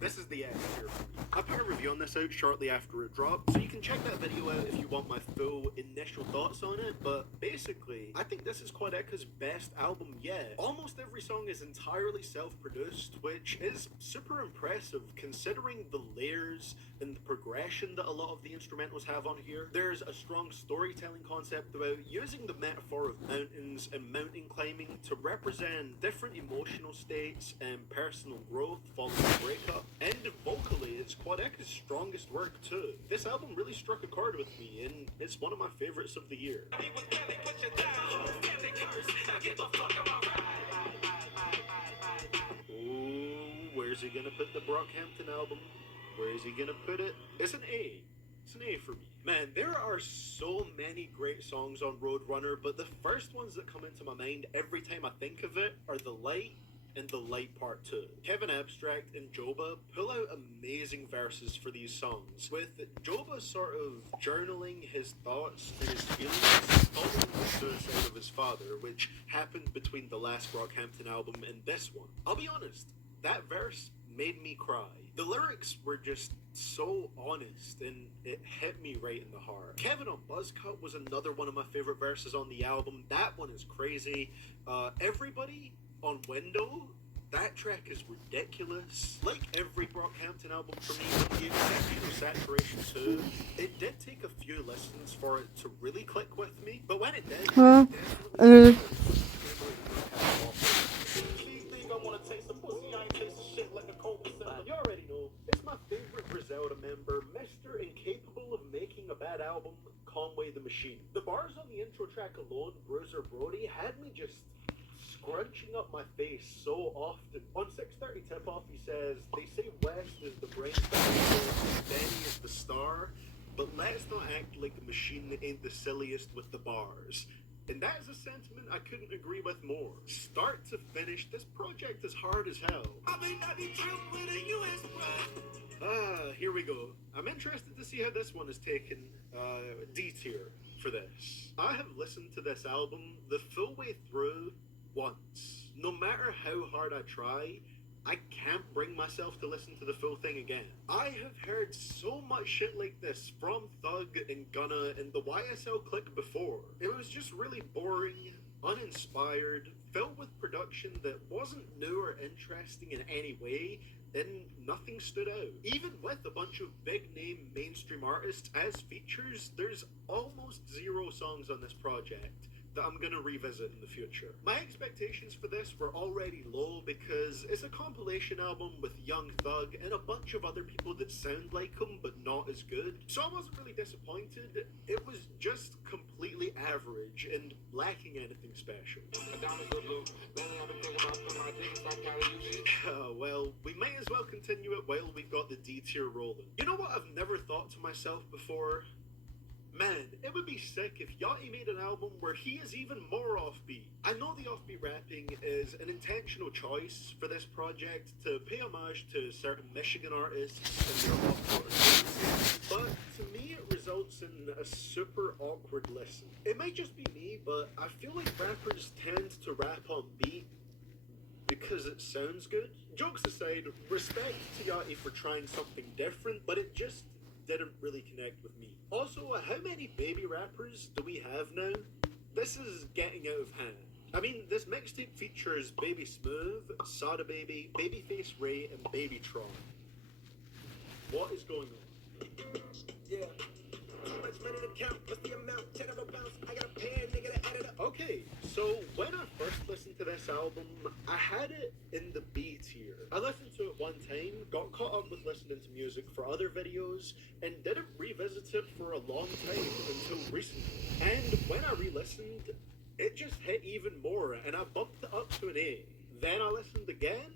this is the end here. I put a review on this out shortly after it dropped, so you can check that video out if you want my full initial thoughts on it, but basically, I think this is Quadeca's best album yet. Almost every song is entirely self-produced, which is super impressive considering the layers and the progression that a lot of the instrumentals have on here. There's a strong storytelling concept about using the metaphor of mountains and mountain climbing to represent different emotional states and personal growth following a breakup. And vocally, it's Quadeca's strongest work too. This album really struck a chord with me, and it's one of my favorites of the year. Oh, where's he gonna put the Brockhampton album? Where is he gonna put it? It's an A. It's an A for me. Man, there are so many great songs on Roadrunner, but the first ones that come into my mind every time I think of it are The Light and The Light Part 2. Kevin Abstract and Joba pull out amazing verses for these songs, with Joba sort of journaling his thoughts and his feelings following the suicide of his father, which happened between the last Brockhampton album and this one. I'll be honest, that verse made me cry. The lyrics were just so honest, and it hit me right in the heart. Kevin on Buzzcut was another one of my favorite verses on the album. That one is crazy. Everybody on Window, that track is ridiculous. Like every Brockhampton album for me, with the exception of Saturation 2, it did take a few listens for it to really click with me, but when it did, you already know, it's my favorite Griselda member, Mr. Incapable of Making a Bad Album, Conway the Machine. The bars on the intro track alone, Bruiser Brody, had me just scrunching up my face so often. On 6:30 Tip-Off, he says, they say West is the brain, Benny is the star, but let's not act like the machine ain't the silliest with the bars. And that is a sentiment I couldn't agree with more. Start to finish, this project is hard as hell. Here we go. I'm interested to see how this one is taken. D tier for this. I have listened to this album the full way through once. No matter how hard I try, I can't bring myself to listen to the full thing again. I have heard so much shit like this from Thug and Gunna and the YSL clique before. It was just really boring, uninspired, filled with production that wasn't new or interesting in any way, and nothing stood out. Even with a bunch of big name mainstream artists as features, there's almost zero songs on this project that I'm gonna revisit in the future. My expectations for this were already low because it's a compilation album with Young Thug and a bunch of other people that sound like him but not as good. So I wasn't really disappointed. It was just completely average and lacking anything special. Well, we might as well continue it while we've got the D tier rolling. You know what I've never thought to myself before? Man, it would be sick if Yachty made an album where he is even more offbeat. I know the offbeat rapping is an intentional choice for this project to pay homage to certain Michigan artists and their off-quarter influences, but to me it results in a super awkward listen. It might just be me, but I feel like rappers tend to rap on beat because it sounds good. Jokes aside, respect to Yachty for trying something different, but it just didn't really connect with me. Also, how many baby rappers do we have now? This is getting out of hand. I mean, this mixtape features Baby Smooth, Sada Baby, Babyface Ray, and Babytron. What is going on? Yeah. Too much money to count. What's the amount? 10 of a bounce. I got a pair, nigga, to add it up. Okay, so when I first listened to this album, I had it in the B tier. I listened to it one time, got caught up with listening to music for other videos, and didn't revisit it for a long time until recently. And when I re-listened, it just hit even more, and I bumped it up to an A. Then I listened again,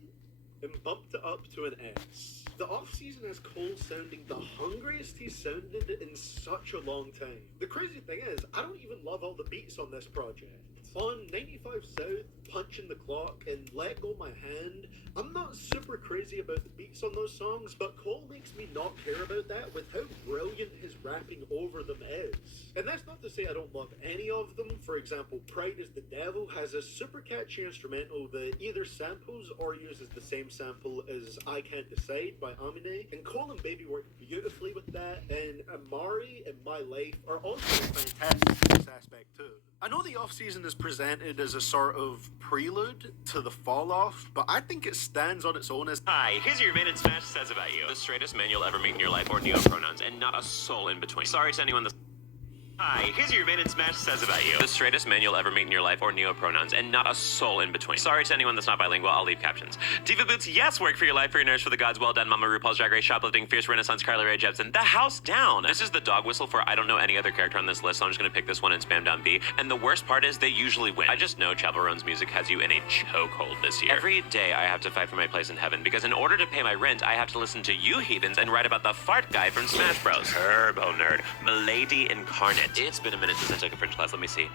and bumped it up to an S. The off-season has Cole sounding the hungriest he's sounded in such a long time. The crazy thing is, I don't even love all the beats on this project. On 95 South, Punching the Clock, and Let Go My Hand, I'm not super crazy about the beats on those songs, but Cole makes me not care about that with how brilliant his rapping over them is. And that's not to say I don't love any of them. For example, Pride is the Devil has a super catchy instrumental that either samples or uses the same sample as I Can't Decide by Aminé, and Cole and Baby work beautifully with that, and Amari and My Life are also fantastic in this aspect too. I know the off-season is presented as a sort of prelude to the fall-off, but I think it stands on its own as... Hi, here's your minute Smash says about you. The straightest man you'll ever meet in your life, or neo-pronouns, and not a soul in between. Sorry to anyone that's... Hi, here's your minute Smash says about you. The straightest man you'll ever meet in your life, or neo-pronouns, and not a soul in between. Sorry to anyone that's not bilingual, I'll leave captions. Diva Boots, yes, work for your life, for your nerves, for the gods, well done, Mama RuPaul's Drag Race, shoplifting, fierce Renaissance, Carly Rae Jepsen, the house down. This is the dog whistle for I don't know any other character on this list, so I'm just gonna pick this one and spam down B. And the worst part is they usually win. I just know Chapel Roan's music has you in a chokehold this year. Every day I have to fight for my place in heaven, because in order to pay my rent, I have to listen to you heathens and write about the fart guy from Smash Bros. Turbo nerd. Milady incarnate. It's been a minute since I took a French class, let me see.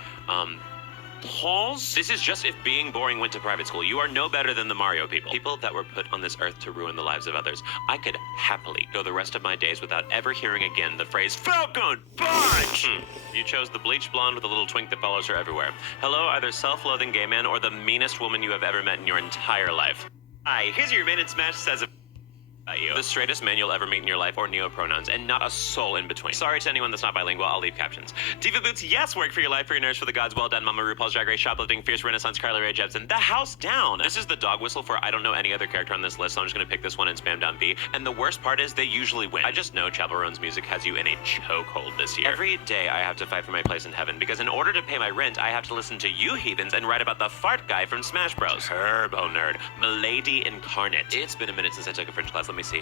Pauls? This is just if being boring went to private school. You are no better than the Mario people. People that were put on this earth to ruin the lives of others. I could happily go the rest of my days without ever hearing again the phrase, Falcon Punch! You chose the bleach blonde with a little twink that follows her everywhere. Hello, either self-loathing gay man or the meanest woman you have ever met in your entire life. Hi, here's your minute Smash says about you. The straightest man you'll ever meet in your life, or neo-pronouns, and not a soul in between. Sorry to anyone that's not bilingual, I'll leave captions. Diva Boots, yes, work for your life, for your nerves, for the gods, well done, Mama RuPaul's Drag Race, shoplifting, fierce Renaissance, Carly Rae Jepsen, the house down. This is the dog whistle for I don't know any other character on this list, so I'm just gonna pick this one and spam down B. And the worst part is they usually win. I just know Chapel Roan's music has you in a chokehold this year. Every day I have to fight for my place in heaven, because in order to pay my rent, I have to listen to you heathens and write about the fart guy from Smash Bros. Turbo nerd. Milady incarnate. It's been a minute since I took a French class, let me see.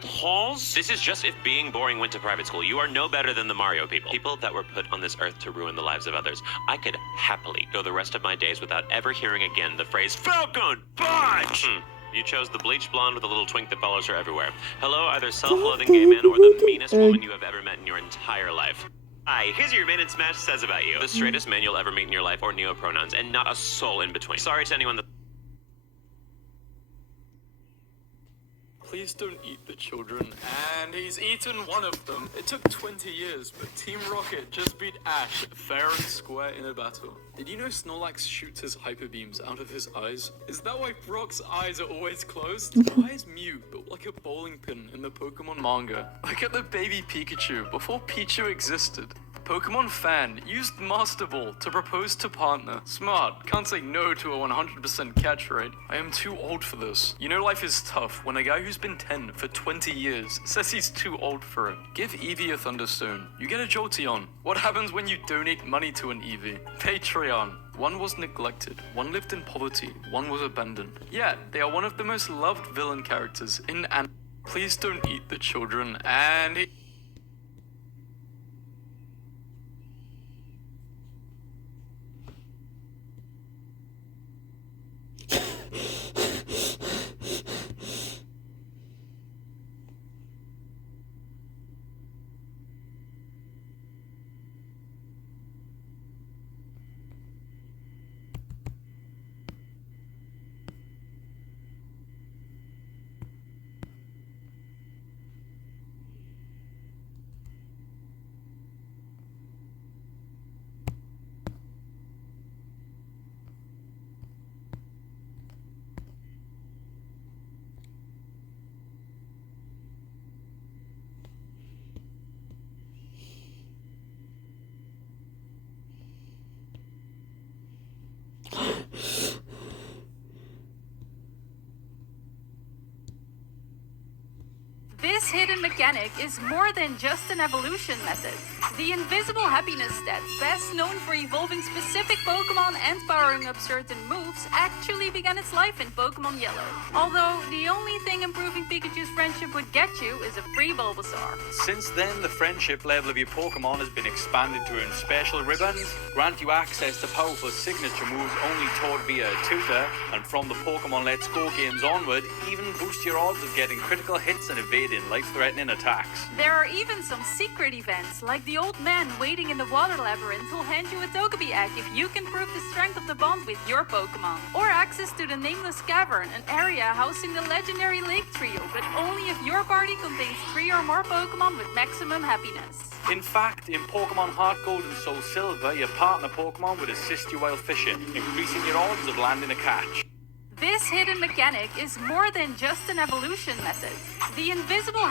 Pauls? This is just if being boring went to private school. You are no better than the Mario people. People that were put on this earth to ruin the lives of others. I could happily go the rest of my days without ever hearing again the phrase, Falcon Punch! You chose the bleach blonde with a little twink that follows her everywhere. Hello, either self-loathing gay man or the meanest woman you have ever met in your entire life. Hi, here's your minute Smash says about you. The straightest man you'll ever meet in your life, or neo-pronouns, and not a soul in between. Sorry to anyone that... Please don't eat the children. And he's eaten one of them. It took 20 years, but Team Rocket just beat Ash fair and square in a battle. Did you know Snorlax shoots his hyper beams out of his eyes? Is that why Brock's eyes are always closed? Why is Mew built like a bowling pin in the Pokemon manga? Look at the baby Pikachu before Pichu existed. Pokemon fan used Master Ball to propose to partner. Smart, can't say no to a 100% catch rate. I am too old for this. You know life is tough when a guy who's been 10 for 20 years says he's too old for it. Give Eevee a Thunderstone. You get a Jolteon. What happens when you donate money to an Eevee? Patreon. One was neglected, one lived in poverty, one was abandoned. Yet, they are one of the most loved villain characters in anime. Please don't eat the children, and This hidden mechanic is more than just an evolution method. The invisible happiness stat, best known for evolving specific Pokemon and powering up certain moves, actually began its life in Pokemon Yellow. Although, the only thing improving Pikachu's friendship would get you is a free Bulbasaur. Since then, the friendship level of your Pokemon has been expanded to earn special ribbons, grant you access to powerful signature moves only taught via a tutor, and from the Pokemon Let's Go games onward, even boost your odds of getting critical hits and evading life-threatening attacks. There are even some secret events, like the old man waiting in the water labyrinth who'll hand you a Togepi egg if you can prove the strength of the bond with your Pokemon. Or access to the Nameless Cavern, an area housing the legendary Lake Trio, but only if your party contains 3 or more Pokemon with maximum happiness. In fact, in Pokemon Heart Gold and Soul Silver, your partner Pokemon would assist you while fishing, increasing your odds of landing a catch. This hidden mechanic is more than just an evolution method. The invisible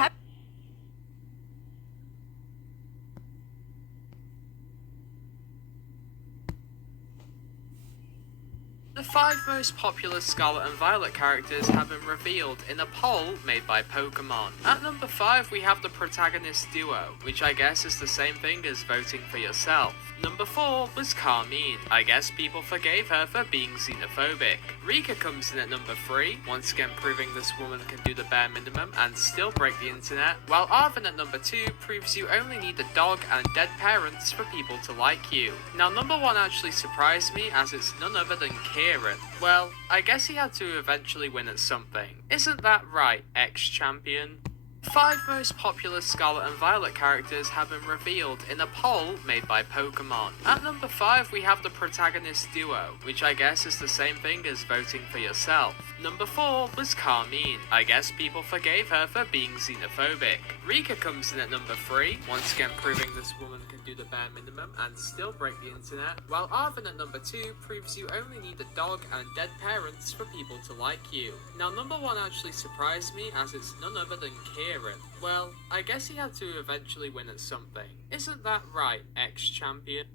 The 5 most popular Scarlet and Violet characters have been revealed in a poll made by Pokemon. At number 5 we have the protagonist duo, which I guess is the same thing as voting for yourself. Number 4 was Carmine. I guess people forgave her for being xenophobic. Rika comes in at number 3, once again proving this woman can do the bare minimum and still break the internet, while Arven at number 2 proves you only need a dog and dead parents for people to like you. Now number 1 actually surprised me, as it's none other than Kieran. Well, I guess he had to eventually win at something. Isn't that right, ex-champion? 5 most popular Scarlet and Violet characters have been revealed in a poll made by Pokemon. At number 5 we have the protagonist duo, which I guess is the same thing as voting for yourself. Number 4 was Carmine. I guess people forgave her for being xenophobic. Rika comes in at number 3, once again proving this woman can do the bare minimum and still break the internet, while Arven at number 2 proves you only need a dog and dead parents for people to like you. Now number 1 actually surprised me, as it's none other than Kieran. Well, I guess he had to eventually win at something. Isn't that right, ex-champion?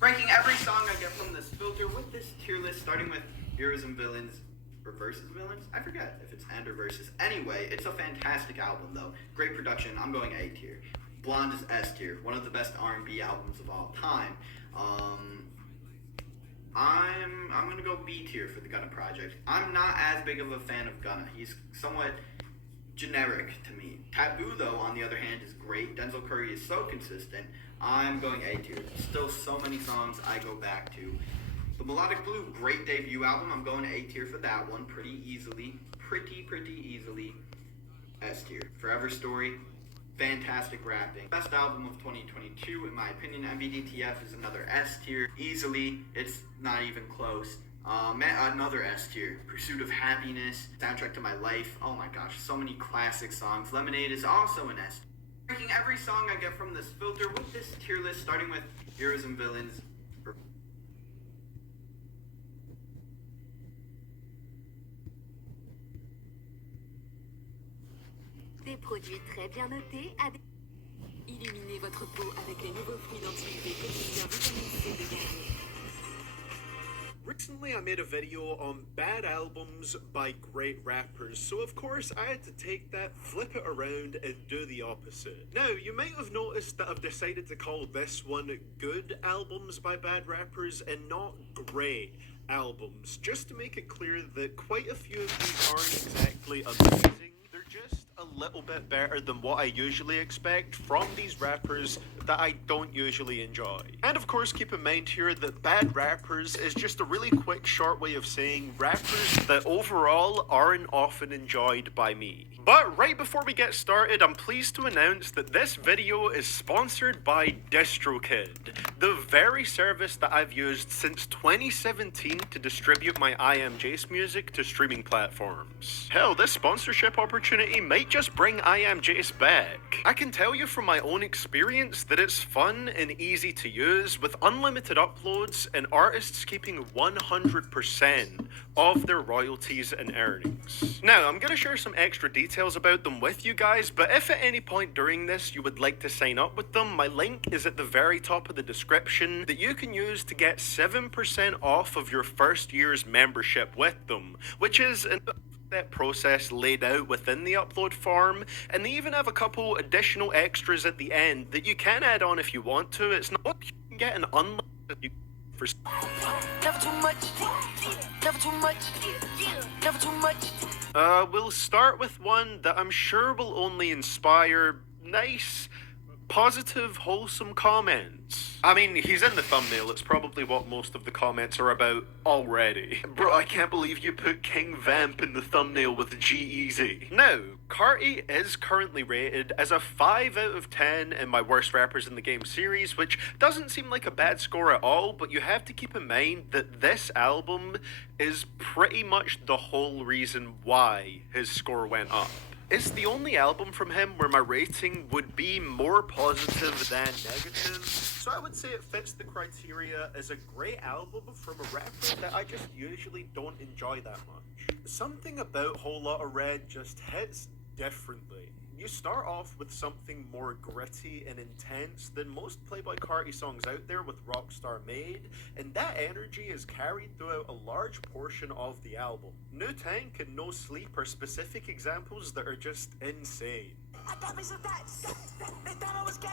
Ranking every song I get from this filter with this tier list, starting with Heroes and Villains, or Versus Villains? I forget if it's and or versus. Anyway, it's a fantastic album though. Great production, I'm going A tier. Blonde is S tier, one of the best R&B albums of all time. I'm gonna go B tier for the Gunna project. I'm not as big of a fan of Gunna. He's somewhat generic to me. Taboo, though, on the other hand, is great. Denzel Curry is so consistent. I'm going A tier. Still so many songs I go back to. The Melodic Blue, great debut album. I'm going to A tier for that one pretty easily. Pretty easily. S tier. Forever Story, fantastic rapping. Best album of 2022, in my opinion. MBDTF is another S tier. Easily, it's not even close. Another S tier. Pursuit of Happiness, Soundtrack to My Life. Oh my gosh, so many classic songs. Lemonade is also an S. Ranking every song I get from this filter with this tier list, starting with Heroes and Villains. Des produits très bien notés à des... Illuminez votre peau avec les nouveaux fruits d'anti-UV quotidien vitamine C de Garnier. Recently, I made a video on bad albums by great rappers, so of course I had to take that, flip it around, and do the opposite. Now, you might have noticed that I've decided to call this one Good Albums by Bad Rappers and not Great Albums, just to make it clear that quite a few of these aren't exactly amazing. They're just a little bit better than what I usually expect from these rappers that I don't usually enjoy. And of course, keep in mind here that bad rappers is just a really quick, short way of saying rappers that overall aren't often enjoyed by me. But right before we get started, I'm pleased to announce that this video is sponsored by DistroKid, the very service that I've used since 2017 to distribute my I Am Jace music to streaming platforms. Hell, this sponsorship opportunity might just bring I Am Jace back. I can tell you from my own experience that it's fun and easy to use, with unlimited uploads and artists keeping 100% of their royalties and earnings. Now, I'm going to share some extra details about them with you guys, but if at any point during this you would like to sign up with them, my link is at the very top of the description that you can use to get 7% off of your first year's membership with them, which is that process laid out within the upload form, and they even have a couple additional extras at the end that you can add on if you want to. It's not you can get an unlimited for Never too much, never too much, never too much. We'll start with one that I'm sure will only inspire nice, positive, wholesome comments. I mean, he's in the thumbnail, it's probably what most of the comments are about already. Bro, I can't believe you put King Vamp in the thumbnail with G-Eazy. Now, Carti is currently rated as a 5 out of 10 in my Worst Rappers in the Game series, which doesn't seem like a bad score at all, but you have to keep in mind that this album is pretty much the whole reason why his score went up. It's the only album from him where my rating would be more positive than negative, so I would say it fits the criteria as a great album from a rapper that I just usually don't enjoy that much. Something about Whole Lotta Red just hits differently. You start off with something more gritty and intense than most Playboi Carti songs out there with Rockstar Made, and that energy is carried throughout a large portion of the album. New Tank and No Sleep are specific examples that are just insane. I got me some facts. They thought I was gay.